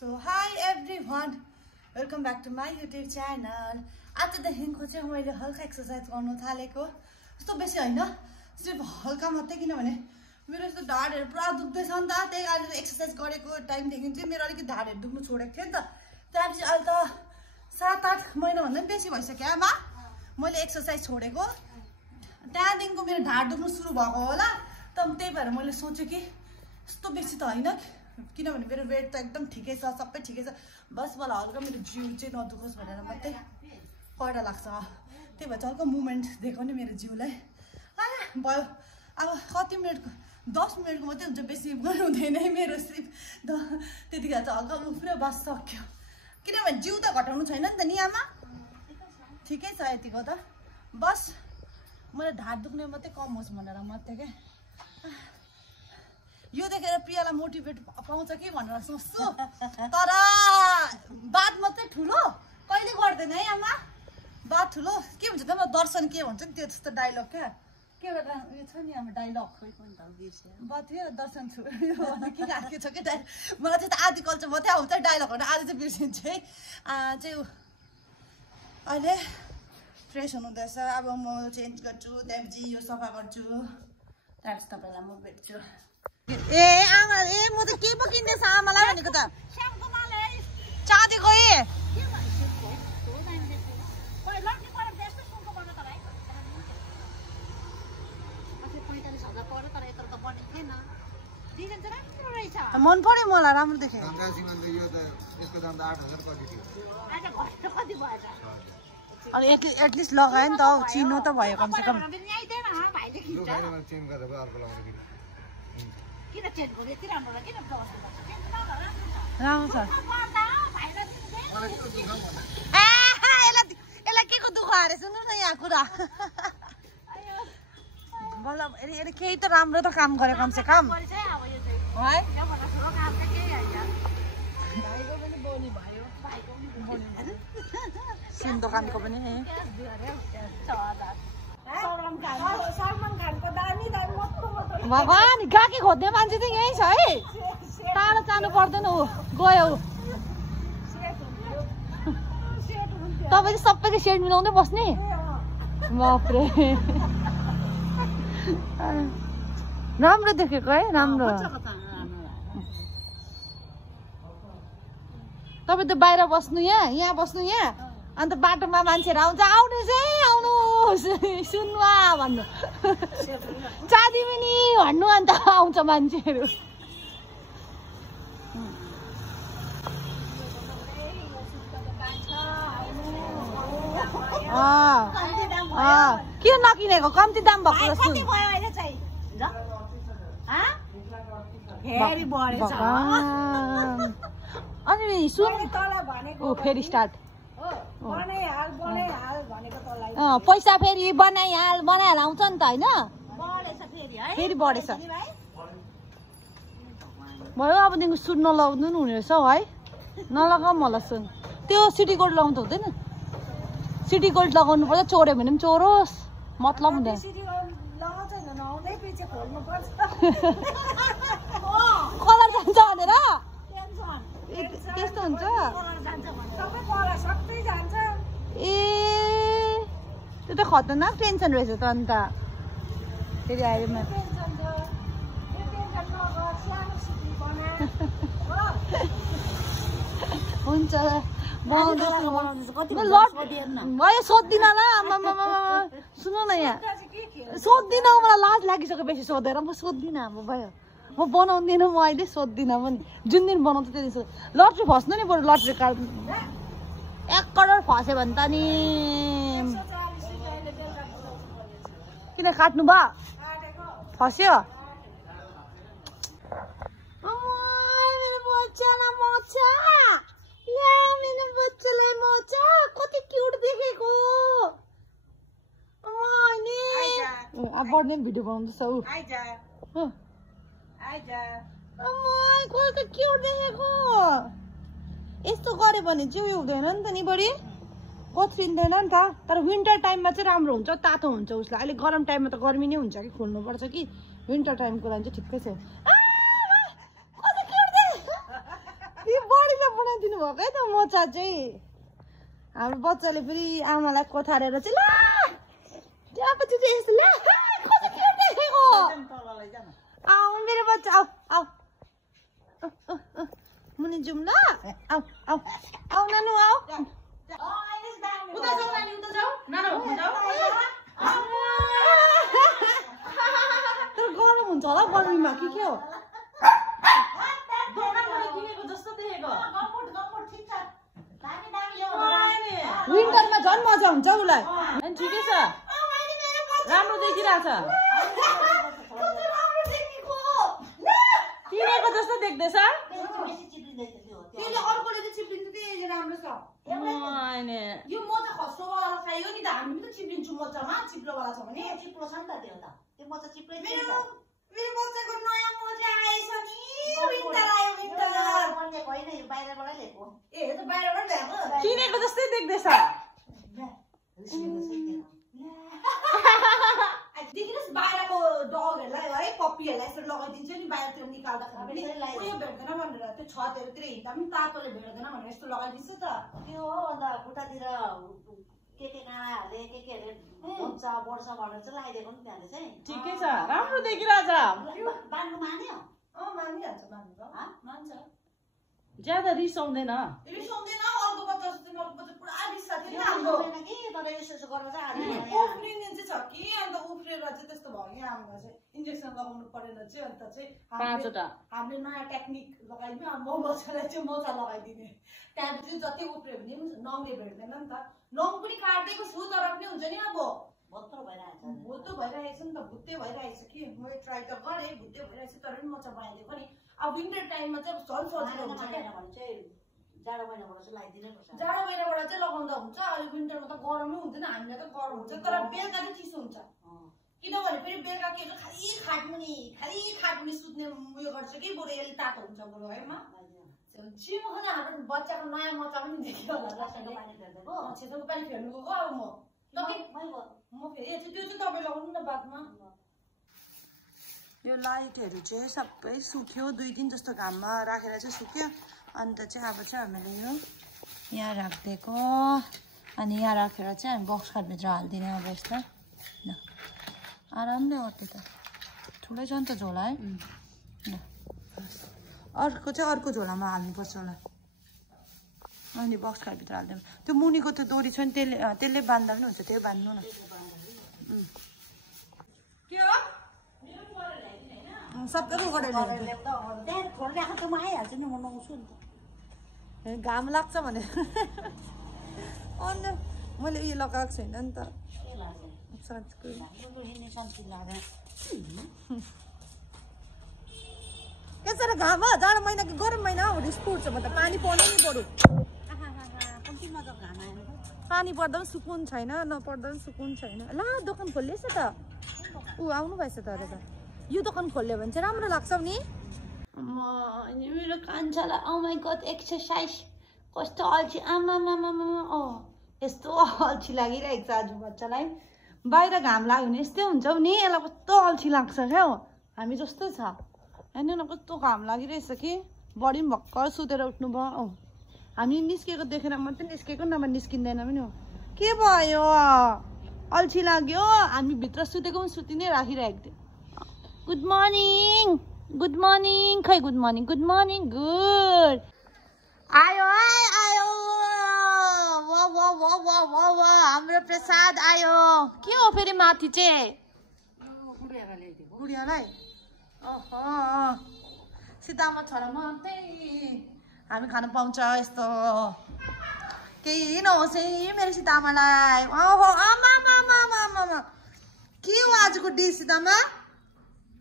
So hi everyone, welcome back to my YouTube channel. आजदेखिको चाहिँ मैले हल्का एक्सरसाइज गर्नु थालेको यस्तो बेसी हैन सिर्फ हल्का मात्रै किनभने मेरो यस्तो ढाडहरु पुरा दुख्दै छ नि त त्यही कारण एक्सरसाइज गरेको टाइम देखि चाहिँ मेरो अलिकति ढाडहरु दुख्नु छोडेको थियो नि त त्यसपछि अहिले त 7-8 महिना भन्दा पनि बेसी भइसक्यो आमा मैले एक्सरसाइज छोडेको त्यहाँदेखिको मेरो ढाड दुख्नु सुरु भएको होला त त्यही भएर मैले सोचे कि यस्तो बेसी त हैन किनभने मेरो वेट त एकदम ठिकै छ सबै ठिकै छ बस मलाई हल्का मेरो जिउ चाहिँ नदुखोस् भनेर मात्रै पढा लाग्छ त्यही भएर हल्का मुभमेन्ट देखाउने मेरो जिउलाई भयो अब कति मिनटको 10 मिनटको मात्रै हुन्छ बेसी गर्नु हुँदैन मेरो सिर्फ त्यतिखेर चाहिँ हल्का उफ्रो बस सक्यो किनभने जिउ त घटाउनु छैन नि त नि आमा ठिकै छ यतिको त बस मलाई ढाड दुख्ने मात्रै कम होस् भनेर मात्रै के यो देखेर प्रियालाई मोटिभेट पाउँछ कि भनेर सोच्छु तर बात मात्रै ठुलो कहिले गर्दैन है आमा बात ठुलो के भन्छ त दर्शन के भन्छ नि त्यो जस्तो डायलग क्या के एउटा उयो छ नि हाम्रो डायलग बात यो दर्शन छु के राखेको छ के मलाई चाहिँ आदि कल्चर मात्रै आउँछ डायलगहरू आदि चाहिँ बिर्सिन्छ है चाहिँ अहिले फ्रेस हुनुहुँदैछ अब म चेन्ज गर्छु त्यहाँपछि यो सफा गर्छु त्यहाँपछि तपाईँलाई म भेट्छु ए आमा ए म त के पो किन्दैछ आमालाई भनेको त चाँदी खोइ मन पर्यो मलाई राम्रो देखेँ अब एटलिस्ट लगायो नि त चिनो त भयो कमसे कम राम्रो छ यसलाई के को दुःख आएर सुन्नु न यहाँ कुरा बल्ल केही त राम्रो त काम गरे कमसे कम है सिम दोकानको पनि भगवान गाकी खोज्ने मान्छे चाहिँ यही छ है टाढो जानु पर्दैन ऊ गयो तपाईँ सबैले सेट मिलाउँदै बस्ने बाफ्रे राम्रो देखेको है राम्रो तपाईँ त बाहिर बस्नु यहाँ बस्नु यहाँ अन्त बाटोमा मान्छेहरू आउँछ आउनुहोस् है आउनुहोस् सुन्नुवा भन्नु चाँदी पनि भन्नु अन्त आउँछ मान्छेहरू किन नकिनेको कम्ती दाम भएको जस्तो अनि सुन फेरि स्टार्ट पैसा फेरि बनाइहाल आउँछ नि त होइन फेरि बढेछ भयो अबदेखिको सुन नलाउनु नि हुने रहेछ है नलगाऊ मलाई सुन त्यो सिटी गोल्ड लगाउनु त हुँदैन सिटी गोल्ड लगाउनु पर्छ चोर्यो भने पनि चोरोस् मतलब हुँदैन कलर जान्छ भनेर त्यस्तो हुन्छ ए त्यो त खतरनाक टेन्सन रहेछ त अन्त फेरि आयो हुन्छ भयो सोध्दिन ल सुन्नु न यहाँ सोध्दिन मलाई लाज लागिसक्यो बेसी सोधेर म सोध्दिन अब भयो म बनाउँदिनँ म अहिले सोध्दिनँ पनि जुन दिन बनाउँछ त्यो दिन लट्री फस्नु नि बरु लट्री कार्ड 1 करोड फस्यो भने त नि किन काट्नु भयो फस्यो कति क्युट देखेको अब बढ्ने भिडियो बनाउँदैछ ऊ क्युट देखेको यस्तो गऱ्यो भने चाहिँ उयो हुँदैन नि त नि बढी कोत्रिँदैन नि त तर विन्टर टाइममा चाहिँ राम्रो हुन्छ तातो हुन्छ उसलाई अहिले गरम टाइममा त गर्मी नै हुन्छ कि खोल्नुपर्छ कि विन्टर टाइमको लागि चाहिँ ठिकै छ भएकै त मोचा चाहिँ हाम्रो बच्चाले फेरि आमालाई कोठारेर चाहिँ ल त्यहाँपछि चाहिँ यस्तो ल आऊ मेरो बच्चा आऊ आऊ मुनि जाउँ ल आऊ आऊ आऊ नानु आऊ उता जाऊ नानी उता जाऊ नाना जाऊ तर गरम हुन्छ होला गर्मीमा के हो विन्टरमा झन् मजा हुन्छ उसलाई ठिकै छ राम्रो देखिरहेछ किनेको जस्तो देख्दैछ अर्कोले चाहिँ चिप्लिन्छ त्यही राम्रो छ यो मोचा खस्रोवाला खायो नि त हामी पनि त चिप्लिन्छौँ मोचामा चिप्लोवाला छ भने चिप्लो छ नि त त्यो मोचा चिप्लै मेरो बच्चाको नयाँ मोजा आएछ नि विन्टर आयो विन्टर होइन यो बाहिरबाटै ल्याएको ए त बाहिरबाट ल्याएको किनेको जस्तै देख्दैछ देखिनुहोस् बाहिरको डगहरूलाई है पप्पीहरूलाई यसरी लगाइदिन्छ नि बाहिरतिर निकाल्दाखेरि उयो भेट्दैन भनेर त्यो छतहरूतिर हिँड्दा पनि तातोले भेट्दैन भनेर यस्तो लगाइदिन्छ त त्यो हो अन्त खुट्टातिर के काँडाहरूले केहरूले हुन्छ बढ्छ भनेर चाहिँ लगाइदिएको नि त्यहाँले चाहिँ ठिकै छ राम्रो देखिरहेछ बाँड्नु मान्यो मानिहाल्छ मान्छ ज्यादा रिसाउँदैन रिसाउँदैन अर्को बच्चा जस्तो अर्को बच्चा पुरा रिसा थियो नि हाम्रो कि तर यसो गरेर चाहिँ उफ्रिने चाहिँ छ कि अन्त उफ्रेर चाहिँ त्यस्तो भयो कि हामीलाई चाहिँ इन्जेक्सन लगाउनु परेर चाहिँ अन्त चाहिँ हामीले नयाँ टेक्निक लगाइदियो अब बच्चालाई चाहिँ मोजा लगाइदिने त्यहाँपछि जति उफ्रियो भने नङले भेट्दैन नि त नङ पनि काट्दिएको छु तर पनि हुन्छ नि अब भुत्तो भइरहेको छ नि त भुत्ते भइरहेको छ कि मैले ट्राई त गरेँ भुत्ते भइरहेको छ तर पनि मोजा बनाइदिएको नि अब विन्टर टाइममा चाहिँ झन् सजिलो हुन्छ भने चाहिँ जाडो महिनाबाट चाहिँ लगाइदिनै पर्छ जाडो महिनाबाट चाहिँ लगाउँदा हुन्छ अहिले विन्टरमा त गरमै हुँदैन हामीलाई त गरम हुन्छ तर बेलुका चाहिँ चिसो हुन्छ किनभने फेरि बेलुका के खालि खाटमुनि सुत्ने उयो गर्छ कि बरु यसले तातो हुन्छ बरु है मा चिमो खान हाम्रो बच्चाको नयाँ मोचा पनि देखियो होला छेतोको पानी फेर्नु गएको अब म फेरि त्यो चाहिँ तपाईँ लगाउनु न बादमा यो लाइटहरू चाहिँ सबै सुक्यो 2 दिन जस्तो घाममा राखेर चाहिँ सुक्यो अन्त चाहिँ अब चाहिँ हामीले यो यहाँ राखिदिएको अनि यहाँ राखेर चाहिँ हामी बक्स खाटभित्र हालिदिने अब यसलाई ल आरामले अट्यो त ठुलै छ नि त झोला है ल अर्को चाहिँ अर्को झोलामा हाल्नुपर्छ होला अनि बक्स खाटभित्र हालिदिनु त्यो मुनिको त्यो डोरी छ नि त्यसले बाँध्दा पनि हुन्छ त्यो बाँध्नु न के हो सबैको गरेर म आइहाल्छु नि म नआउँछु नि घाम लाग्छ भने अन्त मैले उयो लगाएको छैन नि त यसरी घाम हो जाडो महिना कि गरम महिना हो रिस पुर्छ म त पानी पर्नु नि बरु पानी पर्दा पनि सुकुन छैन नपर्दा पनि सुकुन छैन ल दोकान खोलिएछ त ऊ आउनु भएछ त अरे त यो दोकान खोल्यो भने चाहिँ राम्रो लाग्छ नि मेरो कान्छालाई ओ माइ गड एक्सर्साइज कस्तो अल्छी आमा यस्तो अल्छी लागिरहेको छ आज बच्चालाई बाहिर घाम लाग्यो भने यस्तै हुन्छ नि यसलाई कस्तो अल्छी लाग्छ क्या हो हामी जस्तो छ होइन न कस्तो घाम लागिरहेछ कि बडी पनि भर्खर सुतेर उठ्नु भयो हामी निस्केको देखेर मात्रै निस्केको नभए निस्किँदैन पनि हो के भयो अल्छी लाग्यो हामी भित्र सुतेको पनि सुति नै राखिरहेको थियो गुड मर्निङ खै गुड मर्निङ गुड आयो आयो हाम्रो प्रसाद आयो के हो फेरि माथि चाहिँ गुडियालाई ओहो सीतामा छोरा मात्रै हामी खानु पाउँछ यस्तो केही नहोस् है मेरो सीतामालाई ओहो आमा के हो आजको डिस सीतामा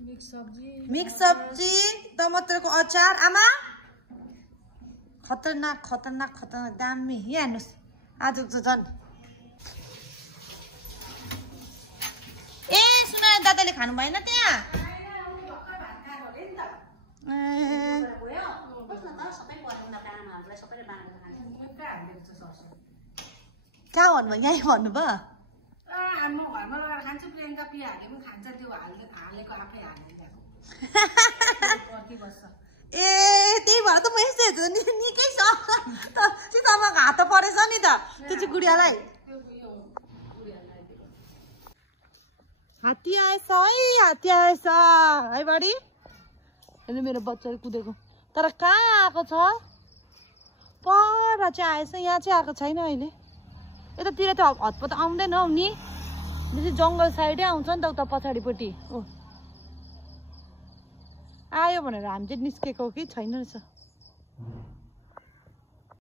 मिक्स सब्जी टमाटरको अचार आमा खतरनाक दामी यहाँ हेर्नुहोस् आजको चाहिँ झन् ए सुन दादाले खानु भएन त्यहाँ कहाँ भन्नुभयो यहीँ भन्नुभयो हाम्रो घरमा लगाएर खान्छ प्रियङ्का पियाहरूले पनि खान्छ त्यो हालेको आफै हालेर ए त्यही भएर त म यस्तो हेर्छु निकै छ गुडियालाई हात्ती आएछ है हात्ती आएछ है बडी हेर्नु मेरो बच्चाले कुदेको तर कहाँ आएको छ पर चाहिँ आएछ यहाँ चाहिँ आएको छैन अहिले यतातिर त हतपत आउँदैन हौ नि बेसी जङ्गल साइडै आउँछ नि त उता पछाडिपट्टि ओ आयो भनेर हामी चाहिँ निस्केको कि छैन रहेछ